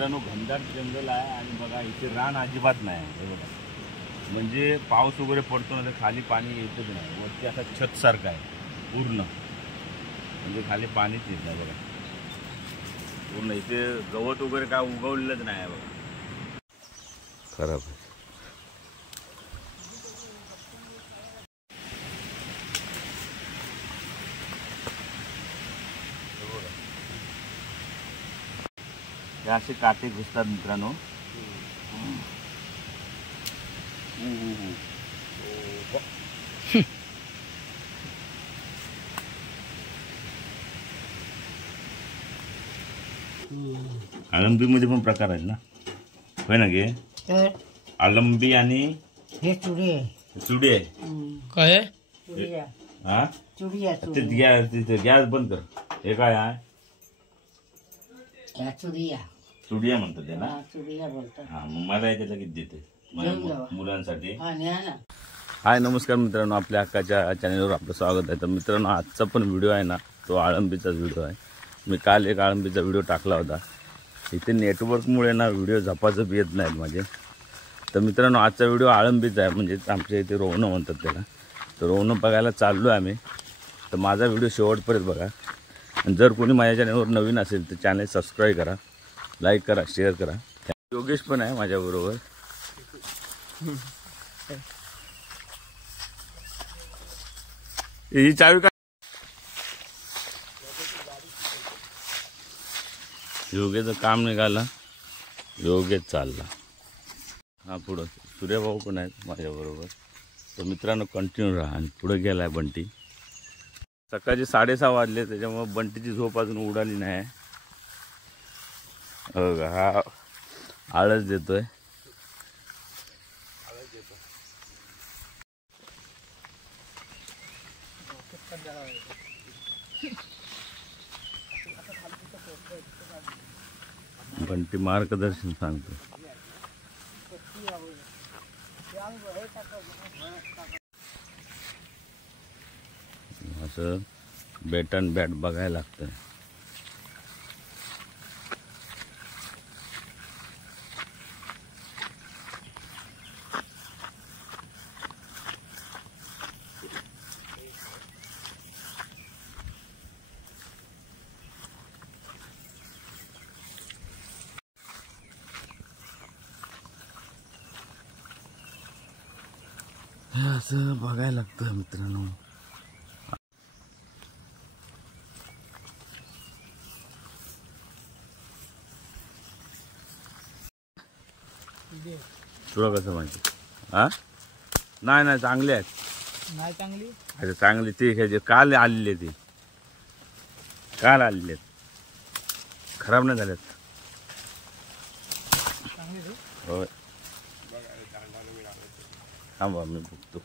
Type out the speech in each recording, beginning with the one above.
मित्रांनो घनदाट जंगल आहे आणि बघा इथे रान अजिबात नाही हे बघा. म्हणजे पाऊस वगैरे पडतो ना तर खाली पाणी येतच नाही. वरती असा छत सारखा आहे पूर्ण, म्हणजे खाली पाणीच येत नाही बघा पूर्ण. इथे गवत वगैरे काय उगवलेलंच नाही आहे बघा. खराब आहे. हे असे काटे घुसतात मित्रांनो. आळंबीमध्ये पण प्रकार आहेत ना, होय ना गे? आळंबी आणि हे चुडी चुडी आहे. काय हा ते गॅस बंद कर. हे काय आहे? चुडिया म्हणतात त्याला. हा मग मला याच्यात लगेच देते मुलांसाठी. हाय नमस्कार मित्रांनो, आपल्या हक्काच्या चॅनलवर आपलं स्वागत आहे. तर मित्रांनो आजचा पण व्हिडिओ आहे ना तो आळंबीचाच व्हिडिओ आहे. मी काल एक आळंबीचा व्हिडिओ टाकला होता. इथे नेटवर्कमुळे ना व्हिडिओ झपाझप येत नाहीत माझे. तर मित्रांनो आजचा व्हिडिओ आळंबीचा आहे, म्हणजे आमच्या इथे रोवणं म्हणतात त्याला. तर रोवणं बघायला चाललो आहे आम्ही. तर माझा व्हिडिओ शेवटपर्यंत बघा. आणि जर कोणी माझ्या चॅनलवर नवीन असेल तर चॅनल सबस्क्राईब करा, लाईक करा, शेअर करा. योगेश पण आहे माझ्याबरोबर. ही चावी का योगेचं काम निघालं, योगेश चालला. हा पुढं सूर्यभाऊ पण आहेत माझ्याबरोबर. तर मित्रांनो कंटिन्यू राहा. आणि पुढे गेलाय बंटी. सकाळचे 6:30 वाजले, त्याच्यामुळे बंटीची झोप अजून उडाली नाही. हो का, हा आळस देतोय. बंटी मार्गदर्शन सांगतो. असं बॅट अँड बॅट बघायला लागतं. हे असं बघायला लागतं मित्रांनो. तुला कसं माहिती? हा नाही नाही चांगले आहेत. नाही चांगली. अच्छा चांगली ते घ्यायचे. काल आलेले ते काल आलेले आहेत, खराब नाही झालेत. होय थांबा मी बघतो.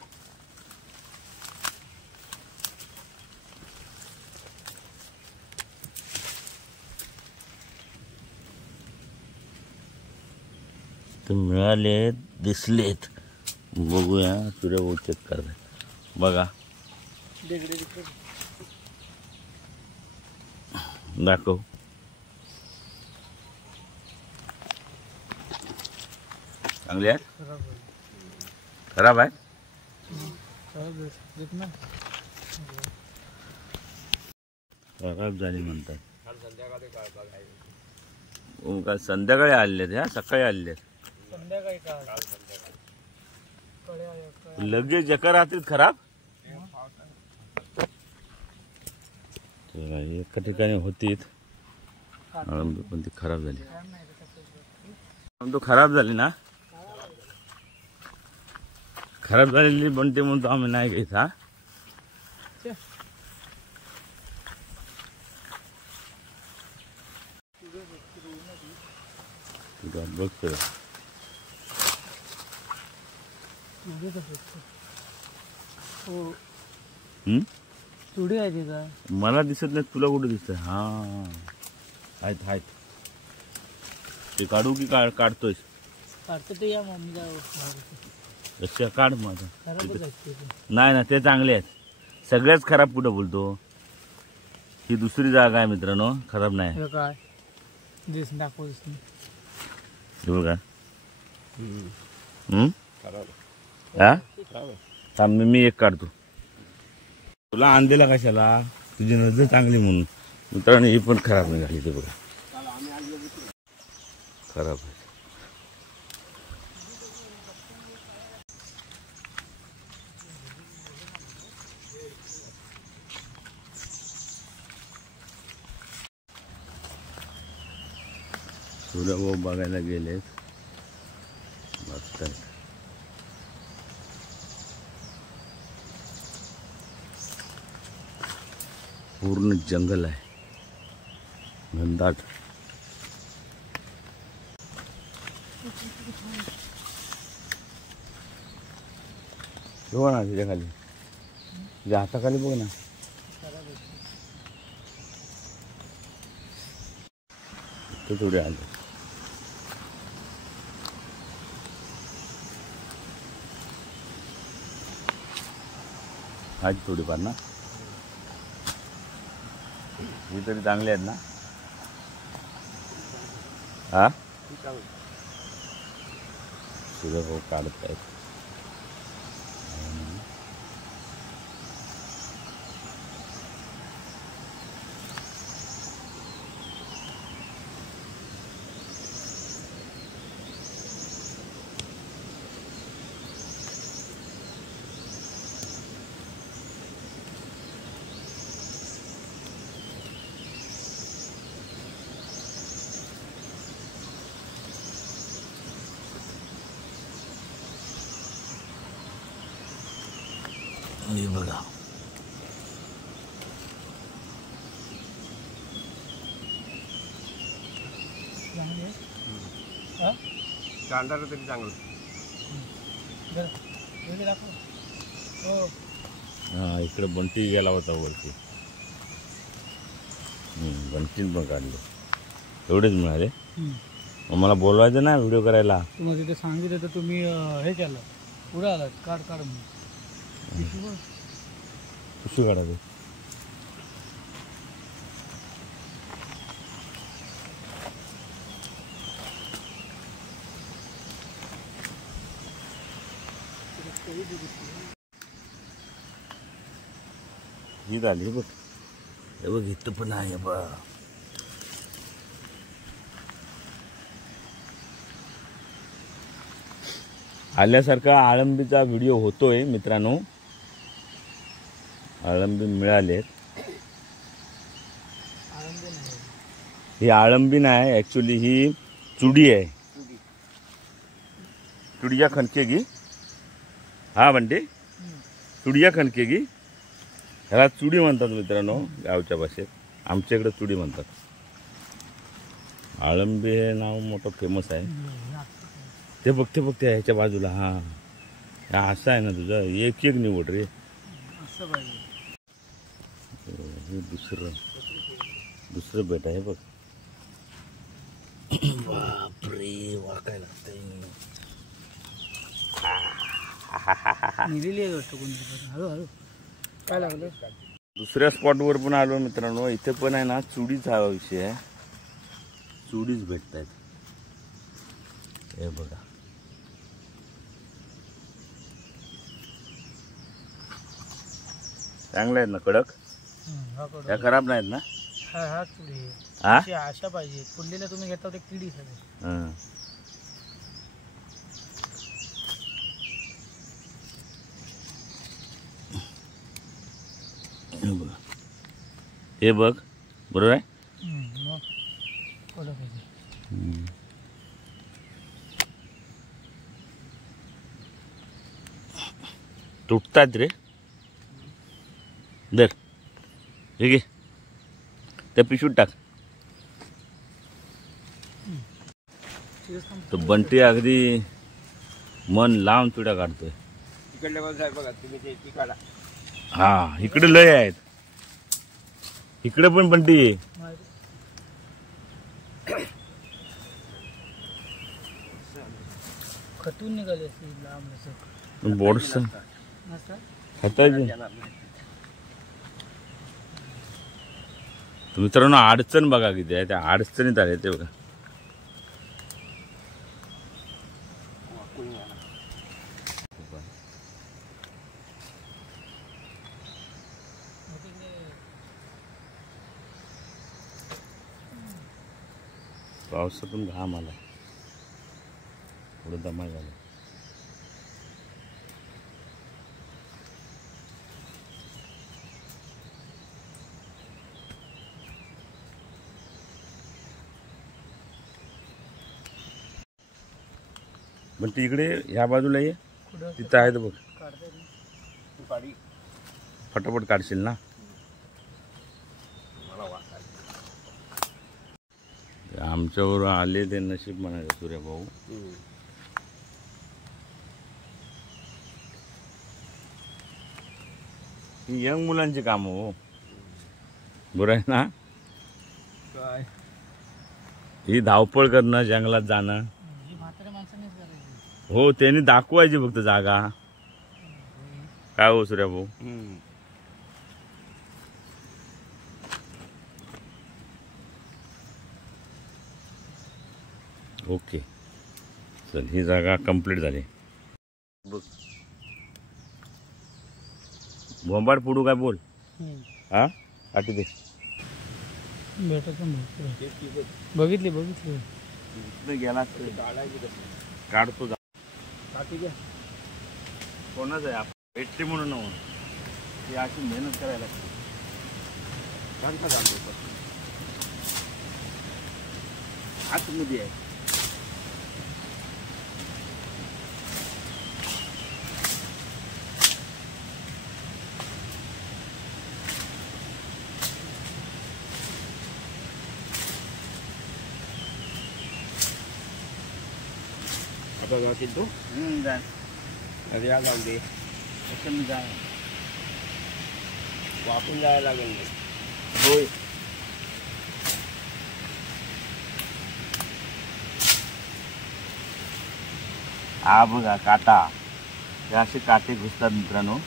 तर मिळाले, दिसलेत. बघूया. सूर्यभाऊ चेक करताय बघा. दाखव. चांगले आहेत. खराब आहे. खराब झाली म्हणतात. काय संध्याकाळी आलेत? ह्या सकाळी आलेत. लगेच जका राहतील खराब. एका ठिकाणी होती पण ती खराब झाली. तो खराब झाली ना, खराब झालेली बनते म्हणतो आम्ही नाही घेत. हा बघतो. चुडी आहे का? मला दिसत नाही, तुला कुठे दिसत? हा आहेत आहेत. ते काढू की काढतोयस? काढतो ते या मम्मीला. अच्छा काढ माझा. नाही ना ते चांगले आहेत. सगळ्याच खराब कुठं बोलतो? ही दुसरी जागा आहे मित्रांनो, खराब नाही. काय दिस दाखव. हे बघा. हा थांब मी एक काढतो. तुला आणलेला कशाला? तुझी नजर चांगली म्हणून. मित्रांनो ही पण खराब निघाली. ते बघा खराब आहे. सूर्यभाऊ बघायला गेलेत. बघतायत. पूर्ण जंगल आहे घनदाट. बघ ना त्याच्या खाली, तुझ्या हाताखाली बघ ना. ते थोडे आले. आज थोडीफार ना, ही तरी चांगली आहेत ना. हा सूर्यभाऊ काढत आहेत. हे बघा कांदा तरी चांगलं. हा इकडे बंटी गेला होता वरती. बंटीन पण काढले. एवढेच मिळाले. मग मला बोलवायचं ना व्हिडिओ करायला. तुम्हाला तिथे सांगितलं तर तुम्ही हे केलं, पुढे आलात. काढ काढ म्हणून. कशी काढायचं? ही झाली बघ. हे बघ इथं पण आहे बघ. आल्यासारखा आळंबीचा व्हिडिओ होतोय मित्रांनो. आळंबी मिळालेत. ही आळंबी नाही, ॲक्च्युली ही चुडी आहे. चुडिया खणकेगी. हा बंटे चुडिया खणकेगी. ह्याला चुडी म्हणतात मित्रांनो गावच्या भाषेत. आमच्याकडे चुडी म्हणतात. आळंबी हे नाव मोठं फेमस आहे. ते बघते बघते ह्याच्या बाजूला. हा असं आहे ना तुझं. एक एक निवड रे. असं पाहिजे. हे दुसरं बेट आहे बघ. बापरे वाकाय लागतंय. निघलेली आहे वाटतं कोणती. हळूहळू काय लागलं. दुसऱ्या स्पॉटवर पण आलो मित्रांनो. इथे पण आहे ना चुडीचा हा विषय आहे. चुडीच भेटत आहेत. हे बघा चांगले आहेत ना कडक. त्या खराब नाहीत ना. हा चुडी हा अशा पाहिजे. फुललेल्या तुम्ही घेता ते किडी सगळे. हे बघ बरोबर आहे. तुटतात रे. दर ठीक आहे. त्या पिशवीत टाक. तो बंटी अगदी मन लावून चुड्या काढतोय. तिकडल्या बाजूला बघा तुम्ही ते ती काढा. हा इकडे लय आहेत. इकडे पण बंटी. खतून निघाले असतील लांब. बोर्ड्स मित्रांनो अडचण बघा किती आहे. त्या अडचणीत आले ते बघा. कोणी नाही. पावसातून घाम आला, पुढे दमा झाला. पण तिकडे ह्या बाजूला ये, तिथं आहे बघ, गाडी फटाफट काढशील ना. आमच्यावर आले ते नशीब म्हणायचं सूर्या भाऊ. ही यंग मुलांची कामं हो, बरं आहे ना. काय ही धावपळ करणं, जंगलात जाणं, हो त्यांनी दाखवायची फक्त जागा. काय हो सूर्या भाऊ. ओके चल, ही जागा कंप्लीट झाली बघ. भोंबाड पुढू काय बोल. हा काठी दे. बघितली गेला काढतो. काठी घ्या. कोणाच आहे भेटते म्हणून ना, ती अशी मेहनत करायला लागते. घंटा जाणतो आतमध्ये आहे. आता जातील तो. जा. अरे या जाऊन दे. कसं मी जा. वाकून जायला लागेल. होय. हा बघा काटा, हे असे काटे घुसतात मित्रांनो.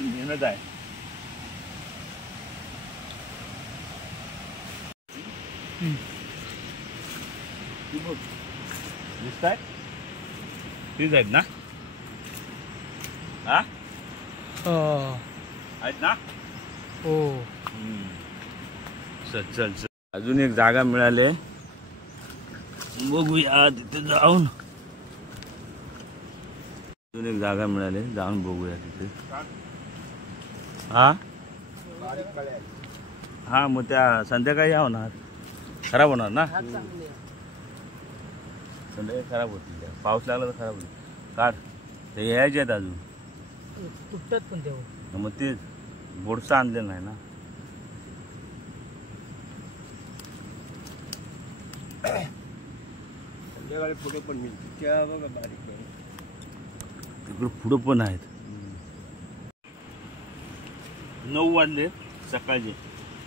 मेहनत आहे. दिसताय तीच आहेत ना. हा आहेत ना. हो. चल चल चल, अजून एक जागा मिळाली, बघूया तिथे जाऊन. अजून एक जागा मिळाली, जाऊन बघूया तिथे. हा हा मग त्या संध्याकाळी होणार, खराब होणार ना. संध्याकाळी खराब होतील, पाऊस लागला तर खराब होईल. काढ ते यायचे आहेत अजून. तुटतात पण तेव्हा. मग ते बोडसं आणलेलं नाही ना. संध्याकाळी पुढे पण मिळते त्या बघा बारीक. तिकडं पुढं पण आहेत. 9 वाजले सकाळचे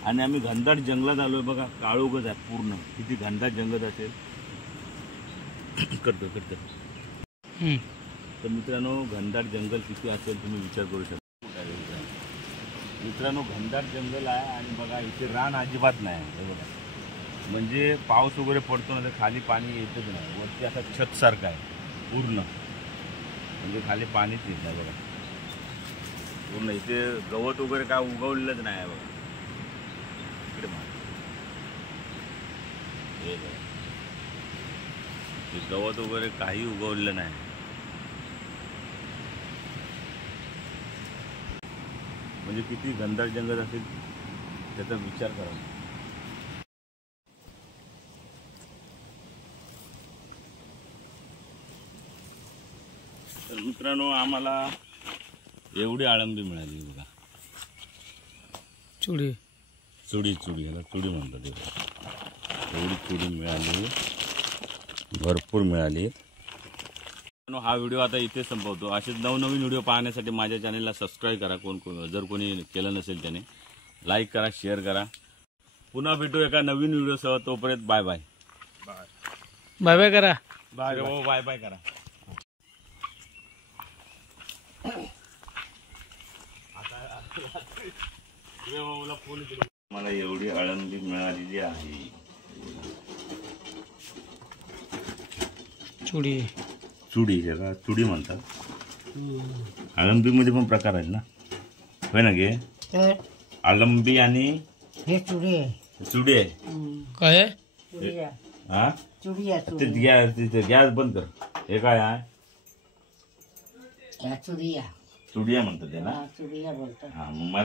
आणि आम्ही घनदाट जंगलात आलोय. बघा काळोखच आहे पूर्ण. किती घनदाट जंगल असेल. करतो तर मित्रांनो, घनदाट जंगल किती असेल तुम्ही विचार करू शकता. मित्रांनो घनदाट जंगल आहे आणि बघा इथे रान अजिबात नाही. हे बघा, म्हणजे पाऊस वगैरे पडतो ना तर खाली पाणी येतच नाही. वरती असा छत सारखा आहे पूर्ण, म्हणजे खाली पाणीच येत नाही. बघा पूर्ण इथे गवत वगैरे काय उगवलेलंच नाही आहे. बघा इकडे हे बघा, गवत वगैरे काही उगवलेलं नाही. म्हणजे किती घनदाट जंगल असेल त्याचा विचार करा. तर मित्रांनो आम्हाला एवढी आळंबी मिळाली बघा. चुडी याला चुडी म्हणतात. एवढी चुडी मिळाली, भरपूर मिळाली. हा व्हिडिओ आता इथे संपवतो. असेच नवनवीन व्हिडिओ पाहण्यासाठी माझ्या चॅनलला सबस्क्राईब करा. जर कोणी केलं नसेल त्याने लाईक करा, शेअर करा. पुन्हा भेटू एका नवीन व्हिडिओसह. तोपर्यंत बाय बाय. बाय बाय करा. बाय बाय करा. मला एवढी आळंबी मिळालेली आहे. चुडी ज्याला चुडी म्हणतात. आळंबीमध्ये पण प्रकार आहेत ना, होय ना गे? आळंबी आणि हे चुडी आहे. काय हा गॅस बंद कर. हे काय आहे? चुडिया म्हणतात त्याला. चुडिया बोलतात. हा मग